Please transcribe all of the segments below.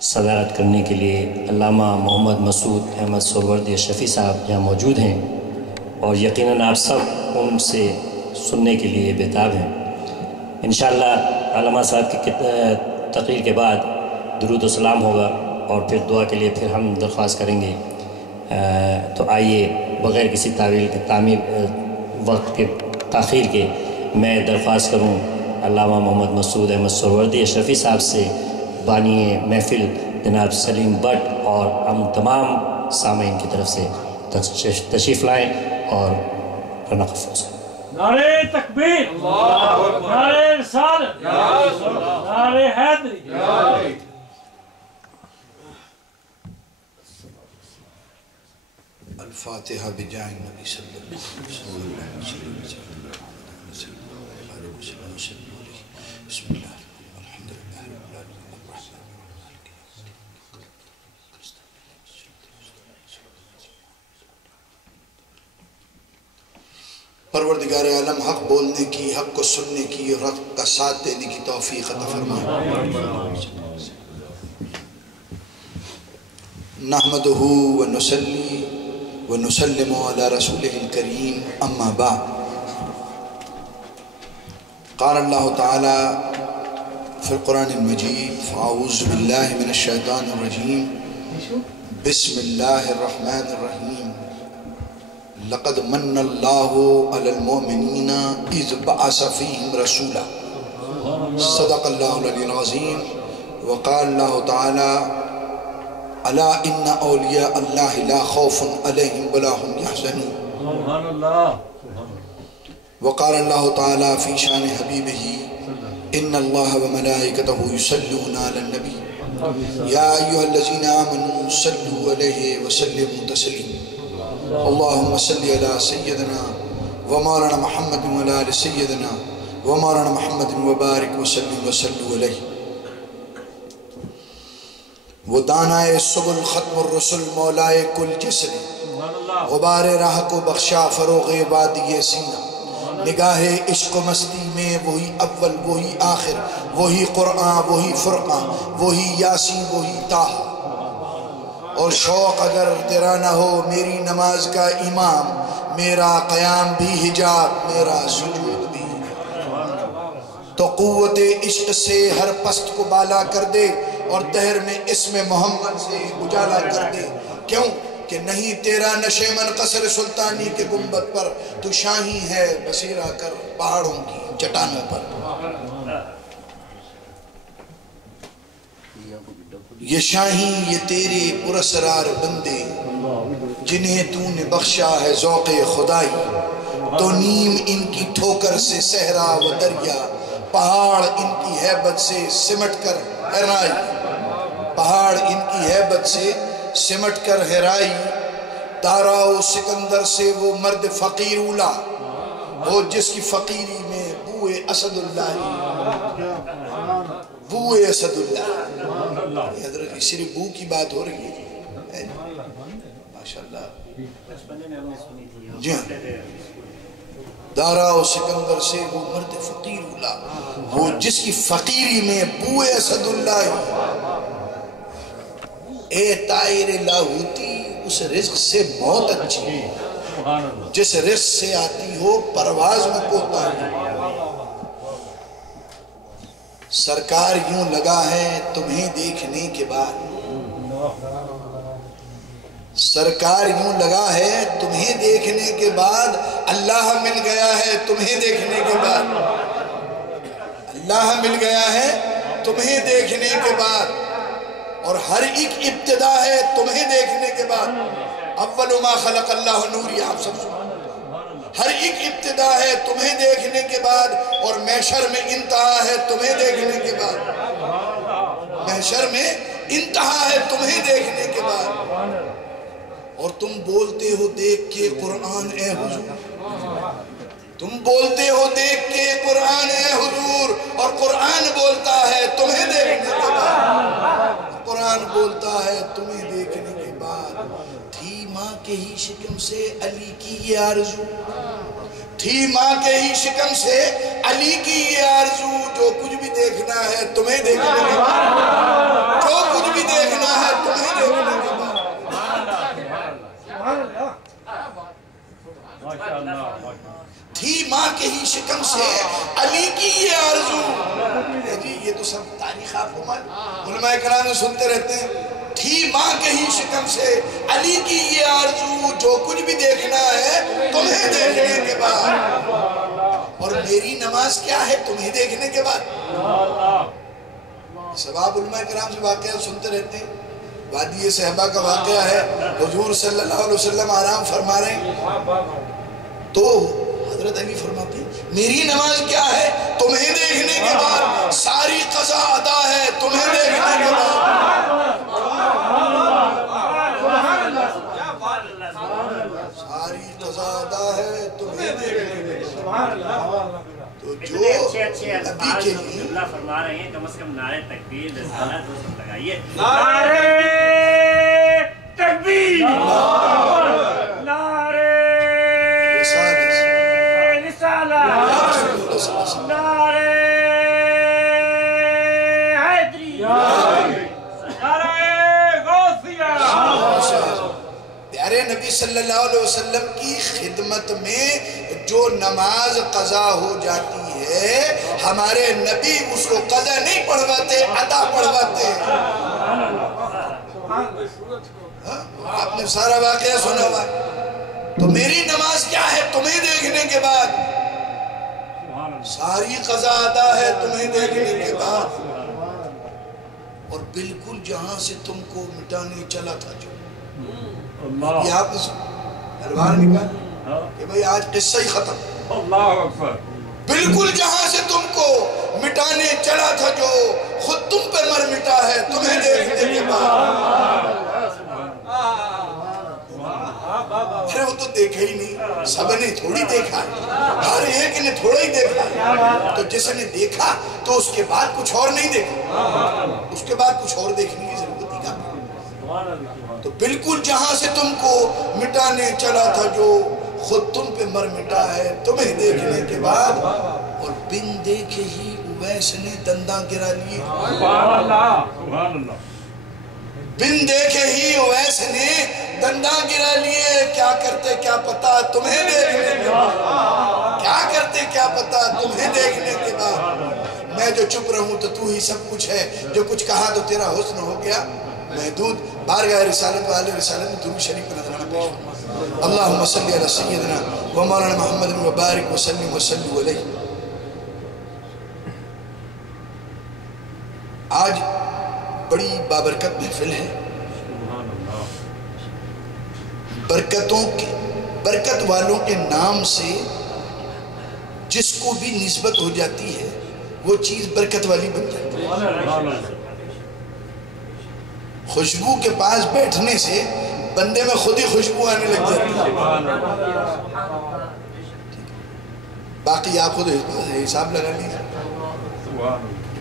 صدارت کرنے کے لیے علامہ محمد مسعود احمد سہروردی شفیع صاحب یہاں موجود ہیں، اور یقیناً آپ سب ان سے سننے کے لیے بےتاب ہیں۔ انشاءاللہ علامہ صاحب کی تقریر کے بعد درود و سلام ہوگا، اور پھر دعا کے لیے پھر ہم درخواست کریں گے۔ تو آئیے بغیر کسی وقت کے تاخیر کے میں درخواست کروں علامہ محمد مسعود احمد سہروردی شفیع صاحب سے بانی محفل جناب سلیم بٹ اور ہم تمام سامعین کی طرف سے تشریف لائیں اور رنقفوز کریں۔ نعرہ تکبیر، نعرہ رسالت، نعرہ حیدری۔ الفاتحہ بجاہ النبی صلی اللہ علیہ وسلم۔ بسم اللہ الحمد للہ رب العالمین الرحمن الرحیم۔ پروردگار عالم حق بولنے کی، حق کو سننے کی اور حق کا ساتھ دینے کی توفیق عطا فرما۔ نحمدہ ونصلی ونسلم علی رسولہ الکریم، اما بعد۔ قال اللہ تعالی فی القرآن المجید، فاعوذ باللہ من الشیطان الرجیم، بسم اللہ الرحمن الرحیم۔ لقد من اللہ علی المؤمنین اذ بعث فیہم رسولا، صدق اللہ العلی العظیم۔ وقال اللہ تعالی الا ان اولیاء اللہ لا خوف علیہم ولا هم یحزنون۔ سبحان اللہ۔ وقال اللہ تعالی فی شان حبیبہ ان اللہ وملائکتہ یصلون علی النبی یا ایہا الذین آمنوا صلوا علیہ وسلموا تسلیما۔ اللہم صلی علی سیدنا ومولانا محمد وعلی آل سیدنا ومولانا محمد وبارک وسلم وصلوا علیہ۔ وہ دانائے سبل ختم الرسل مولائے کل جسر، غبار راہ کو بخشا فروغ وادی سینہ۔ نگاہ عشق و مستی میں وہی اول وہی آخر، وہی قرآن وہی فرقان، وہی یاسین وہی طٰہٰ۔ اور شوق اگر تیرا نہ ہو میری نماز کا امام، میرا قیام بھی حجاب میرا سجود بھی۔ تو قوت عشق سے ہر پست کو بالا کر دے، اور دہر میں اسم محمد سے اجالا کر دے۔ کیوں کہ نہیں تیرا نشے من قصر سلطانی کے گنبد پر، تو شاہی ہے بسیرا کر پہاڑوں کی چٹانوں پر۔ یہ شاہی یہ تیرے پراسرار بندے، جنہیں تو نے بخشا ہے ذوق خدائی۔ تو نیم ان کی ٹھوکر سے صحرا و دریا، پہاڑ ان کی ہیبت سے سمٹ کر ہرائی۔ پہاڑ ان کی ہیبت سے سمٹ کر ہرائی۔ دارا و سکندر سے وہ مرد فقیر اولا، وہ جس کی فقیری میں بوئے اسد اللہ، بوئے اسد اللہ۔ حضرت صرف بو کی بات ہو رہی ہے ماشاءاللہ۔ جی ہاں، دارا و سکندر سے وہ مرد فقیر اولا، وہ جس کی فقیری میں بوئے اسد اللہ۔ اے طائر لاہوتی، اس رزق سے موت اچھی، جس رزق سے آتی ہو پرواز میں کوتاہی۔ سرکار یوں لگا ہے تمہیں دیکھنے کے بعد، سرکار یوں لگا ہے تمہیں دیکھنے کے بعد، اللہ مل گیا ہے تمہیں دیکھنے کے بعد، اللہ مل گیا ہے تمہیں دیکھنے کے بعد۔ اور ہر ایک ابتدا ہے تمہیں دیکھنے کے بعد۔ اول ما خلق اللہ نور، یہ آپ سب سنیں۔ ہر ایک ابتدا ہے تمہیں دیکھنے کے بعد، اور محشر میں انتہا ہے تمہیں دیکھنے کے بعد۔ محشر میں انتہا ہے تمہیں دیکھنے کے بعد۔ اور تم بولتے ہو دیکھ کے قرآن اے حضور، تم بولتے ہو دیکھ کے قرآن اے حضور، اور قرآن بولتا ہے تمہیں دیکھنے کے بعد، قرآن بولتا ہے تمہیں دیکھنے کے بعد۔ تھی ماں کے ہی شکم سے علی کی یہ آرزو، تھی ماں کے ہی شکم سے علی کی یہ آرزو، جو کچھ بھی دیکھنا ہے تمہیں دیکھنے کے بعد، جو کچھ بھی کے ہی شکم سے علی کی یہ آرزو. جی یہ تو سب تاریخ آپ کو علماء کرام میں سنتے رہتے ہیں. تھی ماں کے ہی شکم سے علی کی یہ آرزو، جو کچھ بھی دیکھنا ہے تمہیں دیکھنے کے بعد. اور میری نماز کیا ہے تمہیں دیکھنے کے بعد. سب آپ علماء کرام سے واقعہ سنتے رہتے ہیں. وادی صحبہ کا واقعہ ہے، حضور صلی اللہ علیہ وسلم آرام فرما رہے ہیں تو حضرت علی فرماتے ہیں میری نماز کیا ہے تمہیں دیکھنے کے بعد، ساری قضا ادا ہے تمہیں دیکھنے کے بعد. ساری قضا ادا ہے تمہیں دیکھنے کے بعد. تو جو نبی کے لیے اللہ فرما رہے ہیں کم از کم نعرہ تکبیر رسالت وہ سب لگائیے. نعرہ تکبیر، نعرہ رسالت، نعرہ حیدری، نعرہ غوثیہ. پیارے نبی صلی اللہ علیہ وسلم کی خدمت میں جو نماز قضا ہو جاتی ہے، ہمارے نبی اس کو قضا نہیں پڑھواتے، ادا پڑھواتے. آپ نے سارا واقعہ سنا ہوا. تو میری نماز کیا ہے تمہیں دیکھنے کے بعد، ساری قضا ادا ہے تمہیں دیکھنے کے بعد. اور بالکل جہاں سے تم کو مٹانے چلا تھا جو یہ آپ نے دربار نکال کہ بھئی آج قصہ ہی ختم. اللہ اکبر. بالکل جہاں سے تم کو مٹانے چلا تھا جو خود تم پہ مر مٹا ہے تمہیں دیکھنے کے بعد. ارے وہ تو دیکھا ہی نہیں، سب نے تھوڑی دیکھا، ہر ایک نے تھوڑا ہی دیکھا. تو جس نے دیکھا تو اس کے بعد کچھ اور نہیں دیکھا، اس کے بعد کچھ اور دیکھنے کی ضرورت ہی کیا. تو بالکل جہاں سے تم کو مٹانے چلا تھا جو خود تم پہ مر مٹا ہے تمہیں دیکھنے کے بعد. اور بن دیکھے ہی اویس نے دنداں گرا لیے. بن دیکھے ہی اویس نے دنداں گرا لیے. کیا کرتے کیا پتا تمہیں دیکھنے کے بعد، کیا کرتے کیا پتا تمہیں دیکھنے کے بعد. میں جو چپ رہوں تو تو ہی سب کچھ ہے، جو کچھ کہا تو تیرا حسن ہو گیا محدود. بارگاہ رسالت والے رسالت میں درود شریف پر نظرانہ پیش ہوں. اللہم صلی علی سیدنا و مولانا محمد و بارک وسلم وسلم علیہ. آج بڑی بابرکت محفل ہے. برکت والوں کے نام سے جس کو بھی نسبت ہو جاتی ہے وہ چیز برکت والی بن جاتی ہے. خوشبو کے پاس بیٹھنے سے بندے میں خود ہی خوشبو آنے لگ جاتی ہے. باقی آپ خود حساب لگا لیجیے،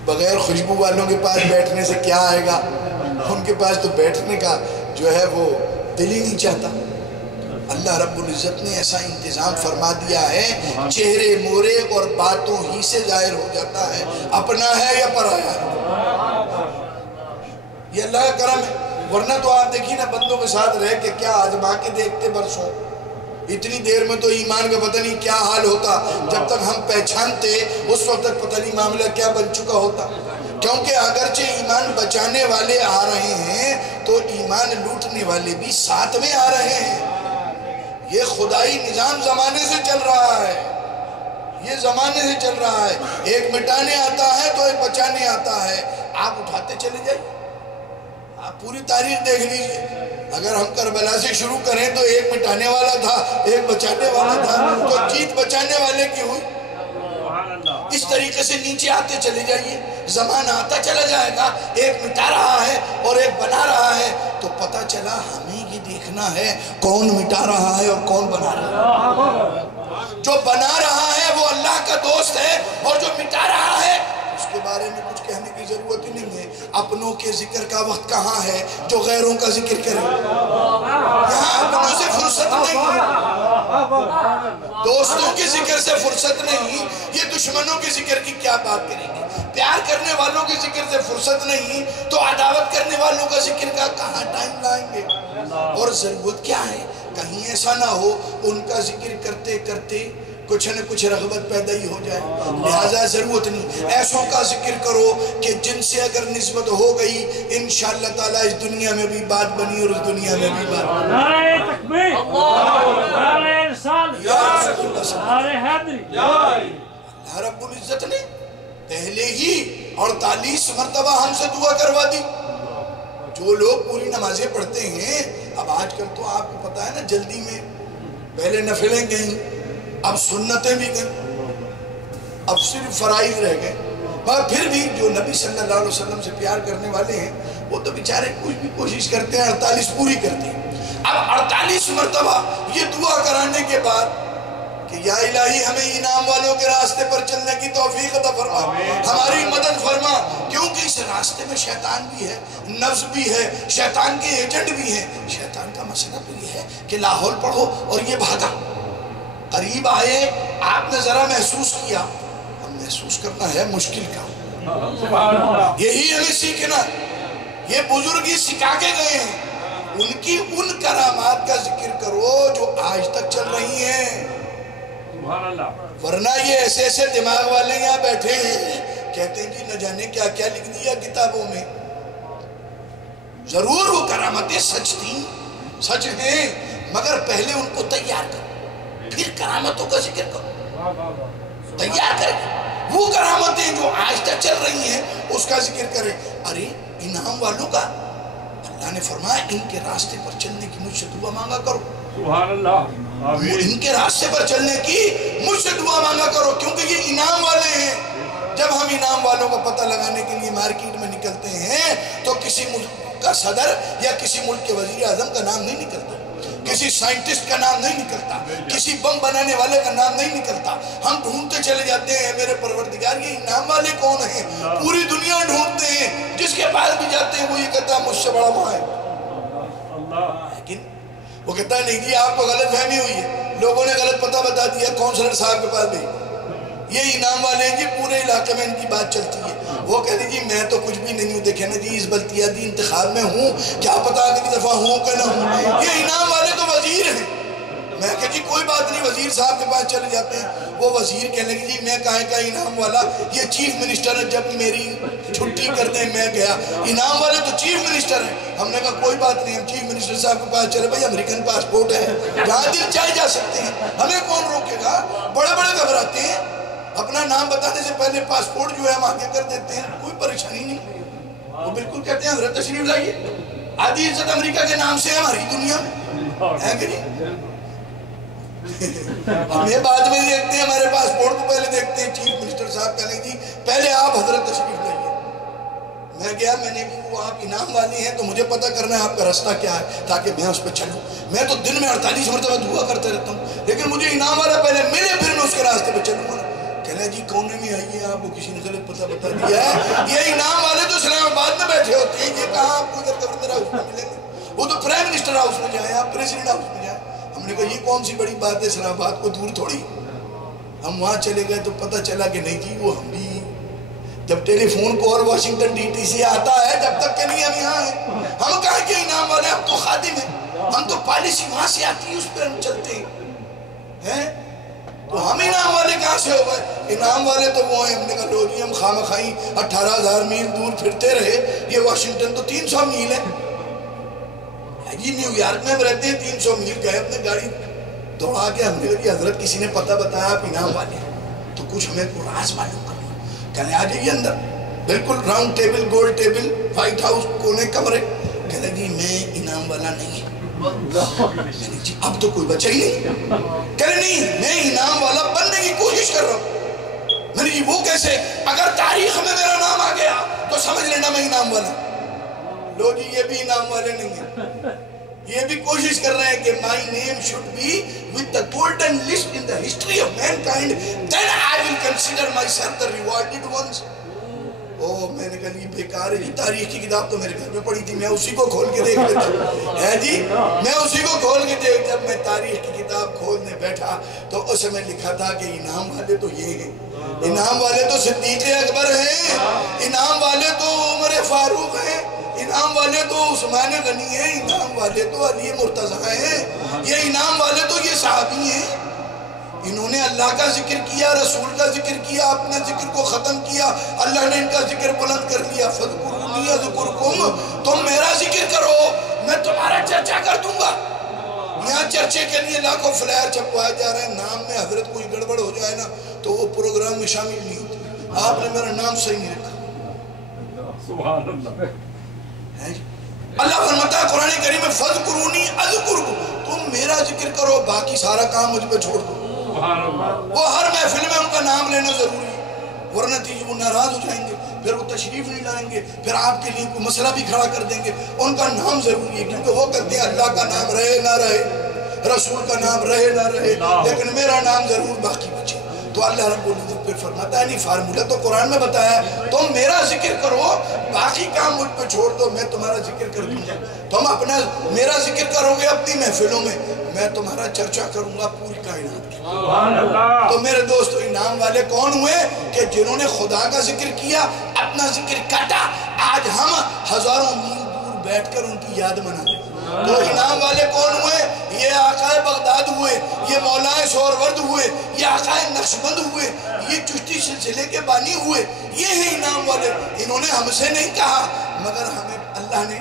بغیر خوشبو والوں کے پاس بیٹھنے سے کیا آئے گا. ان کے پاس تو بیٹھنے کا جو ہے وہ دل ہی نہیں چاہتا. اللہ رب العزت نے ایسا انتظام فرما دیا ہے، چہرے مورے اور باتوں ہی سے ظاہر ہو جاتا ہے اپنا ہے یا پرایا ہے. یہ اللہ کا کرم ہے. ورنہ تو آپ دیکھیں نا بندوں کے ساتھ رہ کے کیا آزما کے دیکھتے برسوں، اتنی دیر میں تو ایمان کا پتہ نہیں کیا حال ہوتا. جب تک ہم پہچانتے اس وقت تک پتہ نہیں معاملہ کیا بن چکا ہوتا. کیونکہ اگرچہ ایمان بچانے والے آ رہے ہیں تو ایمان لوٹنے والے بھی ساتھ میں آ رہے ہیں. یہ خدائی نظام زمانے سے چل رہا ہے، یہ زمانے سے چل رہا ہے. ایک مٹانے آتا ہے تو ایک بچانے آتا ہے. آپ اٹھاتے چلے جائیں، آپ پوری تاریخ دیکھ لیجئے. اگر ہم کربلا سے شروع کریں تو ایک مٹانے والا تھا ایک بچانے والا تھا، تو جیت بچانے والے کی ہوئی. اس طریقے سے نیچے آتے چلے جائیے، زمانہ آتا چلا جائے گا. ایک مٹا رہا ہے اور ایک بنا رہا ہے. تو پتہ چلا ہمیں یہ دیکھنا ہے کون مٹا رہا ہے اور کون بنا رہا ہے. جو بنا رہا ہے وہ اللہ کا دوست ہے، اور جو مٹا رہا ہے اس کے بارے میں کچھ کہنے کی ضرورت ہی نہیں ہے. اپنوں کے ذکر کا وقت کہاں ہے جو غیروں کا ذکر کرے. یہاں اپنوں سے فرصت نہیں، دوستوں کے ذکر سے فرصت نہیں. یہ دشمنوں کے ذکر کی کیا بات کریں گے. پیار کرنے والوں کے ذکر سے فرصت نہیں تو عداوت کرنے والوں کا ذکر کا کہاں ٹائم لائیں گے. اور ضرورت کیا ہے کہیں ایسا نہ ہو ان کا ذکر کرتے کرتے کچھ نہ کچھ رغبت پیدا ہی ہو جائے. لہذا ضرورت نہیں، ایسوں کا ذکر کرو کہ جن سے اگر نسبت ہو گئی انشاءاللہ تعالیٰ اس دنیا میں بھی بات بنی اور اس دنیا میں بھی بات بنی. نعرہ تکبیر، نعرہ رسالت، نعرہ حیدری. اللہ رب العزت نے پہلے ہی 48 مرتبہ ہم سے دعا کروا دی. جو لوگ پوری نمازیں پڑھتے ہیں، اب آج کل تو آپ کو پتا ہے نا، جلدی میں پہلے نفلیں گئیں، اب سنتیں بھی گئیں، اب صرف فرائض رہ گئے. مگر پھر بھی جو نبی صلی اللہ علیہ وسلم سے پیار کرنے والے ہیں وہ تو بیچارے کچھ بھی کوشش کرتے ہیں، 48 پوری کرتے ہیں. اب 48 مرتبہ یہ دعا کرانے کے بعد کہ یا الہی ہمیں انعام والوں کے راستے پر چلنے کی توفیق عطا فرما، ہماری مدد فرما، کیونکہ اس راستے میں شیطان بھی ہے، نفس بھی ہے، شیطان کے ایجنٹ بھی ہیں. شیطان کا مسئلہ تو یہ ہے کہ لاحول پڑھو اور یہ بھاگا. قریب آئے، آپ نے ذرا محسوس کیا، ہم محسوس کرنا ہے مشکل کا، یہی ہمیں سیکھنا. یہ بزرگ ہی سکھا کے گئے ہیں، ان کی ان کرامات کا ذکر کرو جو آج تک چل رہی ہیں. ورنہ یہ ایسے ایسے دماغ والے یہاں بیٹھے ہیں کہتے ہیں کہ نہ جانے کیا کیا لکھ دیا کتابوں میں. ضرور وہ کرامتیں سچ تھیں، سچ ہیں، مگر پہلے ان کو تیار کرو، پھر کرامتوں کا ذکر کرو. تیار کریں وہ کرامتیں جو آج تک چل رہی ہیں اس کا ذکر کریں. ارے انعام والوں کا اللہ نے فرمایا ان کے راستے پر چلنے کی مجھ سے دعا مانگا کرو. سبحان اللہ، ان کے راستے پر چلنے کی مجھ سے دعا مانگا کرو، کیونکہ یہ انعام والے ہیں. جب ہم انعام والوں کا پتہ لگانے کے لیے مارکیٹ میں نکلتے ہیں تو کسی ملک کا صدر یا کسی ملک کے وزیر اعظم کا نام نہیں نکلتا، کسی سائنٹسٹ کا نام نہیں نکلتا، کسی بم بنانے والے کا نام نہیں نکلتا. ہم ڈھونڈتے چلے جاتے ہیں میرے پروردگار یہ انعام والے کون ہیں. پوری دنیا ڈھونڈتے ہیں، جس کے پاس بھی جاتے ہیں وہ یہ کہتا ہے مجھ سے بڑا وہاں ہے. لیکن وہ کہتا ہے نہیں جی آپ کو غلط فہمی ہوئی ہے، لوگوں نے غلط پتہ بتا دیا کونسلر صاحب کے پاس بھی. یہ انعام والے ہیں جی، پورے علاقے میں ان کی بات چلتی ہے. وہ کہتے جی میں تو کچھ بھی نہیں ہوں، دیکھیں نا جی اس بلدیاتی انتخاب میں ہوں، کیا پتا اگلی دفعہ ہوں کہ نہ ہوں. یہ انعام والے تو وزیر ہیں. میں کہا جی کوئی بات نہیں، وزیر صاحب کے پاس چلے جاتے ہیں. وہ وزیر کہنے لگے جی میں کہاں کا انعام والا، یہ چیف منسٹر ہے، جب میری چھٹی کرنے میں گیا. انعام والے تو چیف منسٹر ہیں. ہم نے کہا کوئی بات نہیں، ہم چیف منسٹر صاحب کے پاس چلے، بھائی امریکن پاسپورٹ ہے، جہاں دل چاہے جا سکتے ہیں، ہمیں کون روکے گا. بڑے بڑے گھبراتے ہیں، اپنا نام بتانے سے پہلے پاسپورٹ جو ہے ہم آگے کر دیتے ہیں، کوئی پریشانی نہیں. وہ بالکل کہتے ہیں حضرت تشریف لائیے، آدھی عزت امریکہ کے نام سے ہے ہماری دنیا میں، ہے کہ نہیں. ہم یہ بعد میں دیکھتے ہیں، ہمارے پاسپورٹ کو پہلے دیکھتے ہیں. چیف منسٹر صاحب کہنے جی پہلے آپ حضرت تشریف لائیے. میں گیا، میں نے کہا وہ آپ انعام والی ہیں تو مجھے پتہ کرنا ہے آپ کا راستہ کیا ہے تاکہ میں اس پہ چلوں. میں تو دن میں 48 مرتبہ دعا کرتے رہتا ہوں، لیکن مجھے انعام والا پہلے ملے پھر میں اس کے راستے پہ چلوں گا. کہنا جی کونے میں آئیے، آپ کو کسی نے غلط پتہ بتا دیا ہے. یہ انعام والے تو اسلام آباد میں بیٹھے ہوتے ہیں، یہ کہاں آپ کو ادھر گورنر ہاؤس میں ملیں گے. وہ تو پرائم منسٹر ہاؤس میں جائیں، آپ پریزیڈنٹ ہاؤس میں جائیں. ہم نے کہا یہ کون سی بڑی بات ہے، اسلام آباد کو دور تھوڑی. ہم وہاں چلے گئے تو پتہ چلا کہ نہیں جی وہ ہم بھی جب telephone call Washington D C سے آتا ہے جب تک کہ نہیں ہم یہاں ہیں. ہم کہاں کے انعام والے، ہم تو خادم ہیں، ہم تو پالیسی وہاں سے آتی ہے اس پہ ہم چلتے ہیں. تو ہم انعام والے کہاں سے ہو گئے؟ انعام والے تو وہ ہیں. ہم نے کہا لو جی ہم خامخائی 18,000 میل دور پھرتے رہے، یہ واشنگٹن تو 300 میل ہے جی. نیو یارک میں رہتے ہیں، 300 میل گئے اپنے گاڑی دوڑا کے. ہم نے کہا جی حضرت کسی نے پتہ بتایا آپ انعام والے ہیں تو کچھ ہمیں کو راز معلوم کرنا. کہنے آ جائیے اندر، بالکل راؤنڈ ٹیبل، گول ٹیبل، وائٹ ہاؤس، کونے کمرے. کہنے جی میں انعام والا نہیں. جی اب تو کوئی بچہ ہی نہیں. کہنے نہیں میں انعام والا بننے کی کوشش کر رہا ہوں. میں نے جی وہ کیسے؟ اگر تاریخ میں میرا نام آ گیا تو سمجھ لینا میں انعام والا. لو جی یہ بھی انعام والے نہیں ہیں، یہ بھی کوشش کر رہے ہیں کہ my name should be with the golden list in the history of mankind, then I will consider myself the rewarded ones. میں نے کہا یہ بیکار ہے جی، تاریخ کی کتاب تو میرے گھر میں پڑھی تھی، میں اسی کو کھول کے دیکھ لیتا ہے جی. میں اسی کو کھول کے دیکھ، جب میں تاریخ کی کتاب کھولنے بیٹھا تو اس میں لکھا تھا کہ انعام والے تو یہ ہیں، انعام والے تو صدیق اکبر ہیں، انعام والے تو عمر فاروق ہیں، انعام والے تو عثمان غنی ہیں، انعام والے تو علی مرتضیٰ ہیں، یہ انعام والے تو یہ صحابی ہیں. انہوں نے اللہ کا ذکر کیا، رسول کا ذکر کیا، اپنے ذکر کو ختم کیا، اللہ نے ان کا ذکر بلند کر لیا۔ فَاذْكُرُونِي أَذْكُرْكُمْ، تم میرا ذکر کرو میں تمہارا چرچا کر دوں گا۔ یہاں چرچے کے لیے لاکھوں فلائر چھپوائے جا رہے ہیں، نام میں حضرت کوئی گڑبڑ ہو جائے نا تو وہ پروگرام میں شامل نہیں ہوتی۔ آپ نے میرا نام صحیح نہیں رکھا۔ سبحان اللہ۔ اللہ فرماتا ہے قرآن کریم میں فَاذْكُرُونِي أَذْكُرْكُمْ، تم میرا ذکر کرو باقی سارا کام مجھ پہ چھوڑ دو۔ سبحان اللہ۔ وہ ہر محفل میں ان کا نام لینا ضروری ہے، ورنہ نتیجے وہ ناراض ہو جائیں گے، پھر وہ تشریف نہیں لائیں گے، پھر آپ کے لیے کوئی مسئلہ بھی کھڑا کر دیں گے۔ ان کا نام ضروری ہے کیونکہ وہ کہتے ہیں اللہ کا نام رہے نہ رہے، رسول کا نام رہے نہ رہے، لیکن میرا نام ضرور باقی بچے۔ تو اللہ رب العزت پھر فرماتا ہے نہیں، فارمولہ تو قرآن میں بتایا ہے، تم میرا ذکر کرو باقی کام مجھ پہ چھوڑ دو، میں تمہارا ذکر کر دوں گا۔ تم اپنا میرا ذکر کرو گے اپنی محفلوں میں، میں تمہارا چرچا کروں گا پوری کائنات کی۔ سبحان اللہ۔ تو میرے دوستو انعام والے کون ہوئے کہ جنہوں نے خدا کا ذکر کیا، اپنا ذکر کاٹا، آج ہم ہزاروں میل دور بیٹھ کر ان کی یاد منا رہے ہیں۔ تو انعام والے کون ہوئے؟ یہ آقا بغداد ہوئے، یہ مولا سہرورد ہوئے، یہ آقا نقشبند ہوئے، یہ چشتی سلسلے کے بانی ہوئے، یہ ہیں انعام والے۔ انہوں نے ہم سے نہیں کہا مگر ہمیں اللہ نے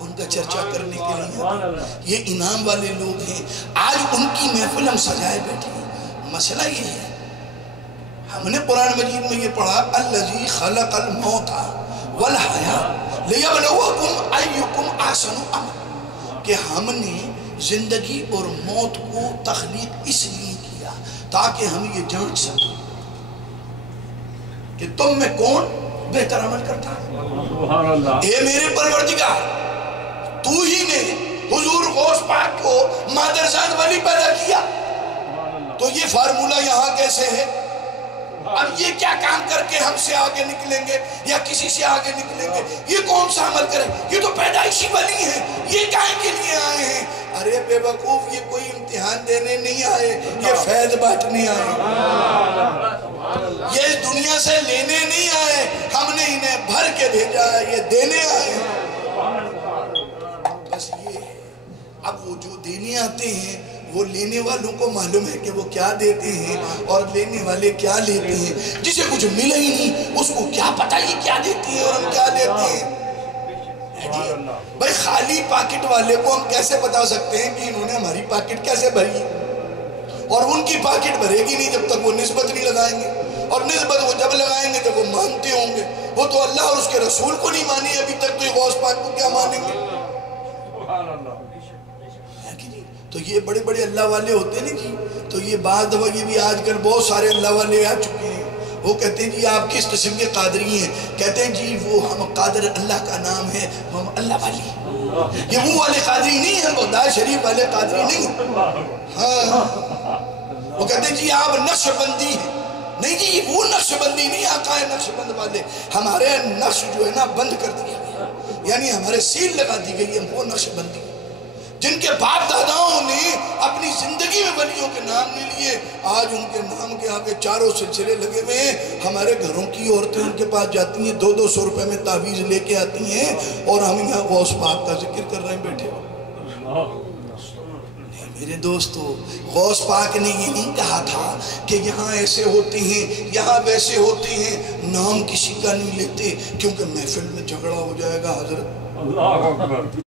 ان کا چرچا کرنے کے لیے، یہ انعام والے لوگ ہیں۔ آج ان کی محفل ہم سجائے بیٹھے ہیں۔ مسئلہ یہ ہے، ہم نے قرآن مجید میں یہ پڑھا الذی خلق الموت والحیاۃ لیبلوکم ایکم احسن عملا، کہ ہم نے زندگی اور موت کو تخلیق اس لیے کیا تاکہ ہم یہ جانچ سکیں کہ تم میں کون بہتر عمل کرتا ہے۔ سبحان اللہ۔ اے میرے پروردگار، تو ہی نے حضور غوث پاک کو مادرزاد ولی پیدا کیا، تو یہ فارمولہ یہاں کیسے ہے؟ اب یہ کیا کام کر کے ہم سے آگے نکلیں گے یا کسی سے آگے نکلیں گے؟ یہ کون سا عمل کریں؟ یہ تو پیدائشی ولی ہیں، یہ کائیں کے لیے آئے ہیں؟ ارے بے وقوف، یہ کوئی امتحان دینے نہیں آئے، یہ فیض بانٹنے آئے، یہ اس دنیا سے لینے نہیں آئے، ہم نے انہیں بھر کے بھیجا ہے، یہ دینے آئے ہیں۔ بس یہ ہے۔ اب وہ جو دینے آتے ہیں وہ لینے والوں کو معلوم ہے کہ وہ کیا دیتے ہیں اور لینے والے کیا لیتے ہیں۔ جسے کچھ ملا ہی نہیں اس کو کیا پتہ یہ کیا دیتے ہیں اور ہم کیا لیتے ہیں۔ بھائی خالی پاکٹ والے کو ہم کیسے بتا سکتے ہیں کہ انہوں نے ہماری پاکٹ کیسے بھری، اور ان کی پاکٹ بھرے گی نہیں جب تک وہ نسبت نہیں لگائیں گے، اور نسبت وہ جب لگائیں گے جب وہ مانتے ہوں گے۔ وہ تو اللہ اور اس کے رسول کو نہیں مانی ابھی تک، تو یہ غوث پاک کو کیا مانیں گے؟ تو یہ بڑے بڑے اللہ والے ہوتے ہیں جی، تو یہ بعض دفعہ یہ بھی آج کل بہت سارے اللہ والے آ چکے ہیں، وہ کہتے ہیں جی آپ کس قسم کے قادری ہیں؟ کہتے ہیں جی وہ ہم قادر اللہ کا نام ہے، ہم اللہ والی ہیں۔ یہ وہ والے قادری نہیں ہیں، بغداد شریف والے قادری نہیں ہیں۔ ہاں وہ کہتے ہیں جی آپ نقش بندی ہیں، نہیں جی یہ وہ نقش بندی نہیں، آقا ہے نقش بند والے، ہمارے نقش جو ہے نا بند کر دیا گیا، یعنی ہمارے سیل لگا دی گئی ہے، وہ نقش بندی جن کے باپ داداؤں نے اپنی زندگی میں ولیوں کے نام لے لیے، آج ان کے نام کے آگے چاروں سلسلے لگے ہوئے ہیں۔ ہمارے گھروں کی عورتیں ان کے پاس جاتی ہیں، 200 روپے میں تعویذ لے کے آتی ہیں، اور ہم یہاں غوث پاک کا ذکر کر رہے ہیں بیٹھے ہو۔ میرے دوستو غوث پاک نے یہ نہیں کہا تھا کہ یہاں ایسے ہوتے ہیں یہاں ویسے ہوتے ہیں، نام کسی کا نہیں لیتے کیونکہ محفل میں جھگڑا ہو جائے گا حضرت۔ اللہ اکبر۔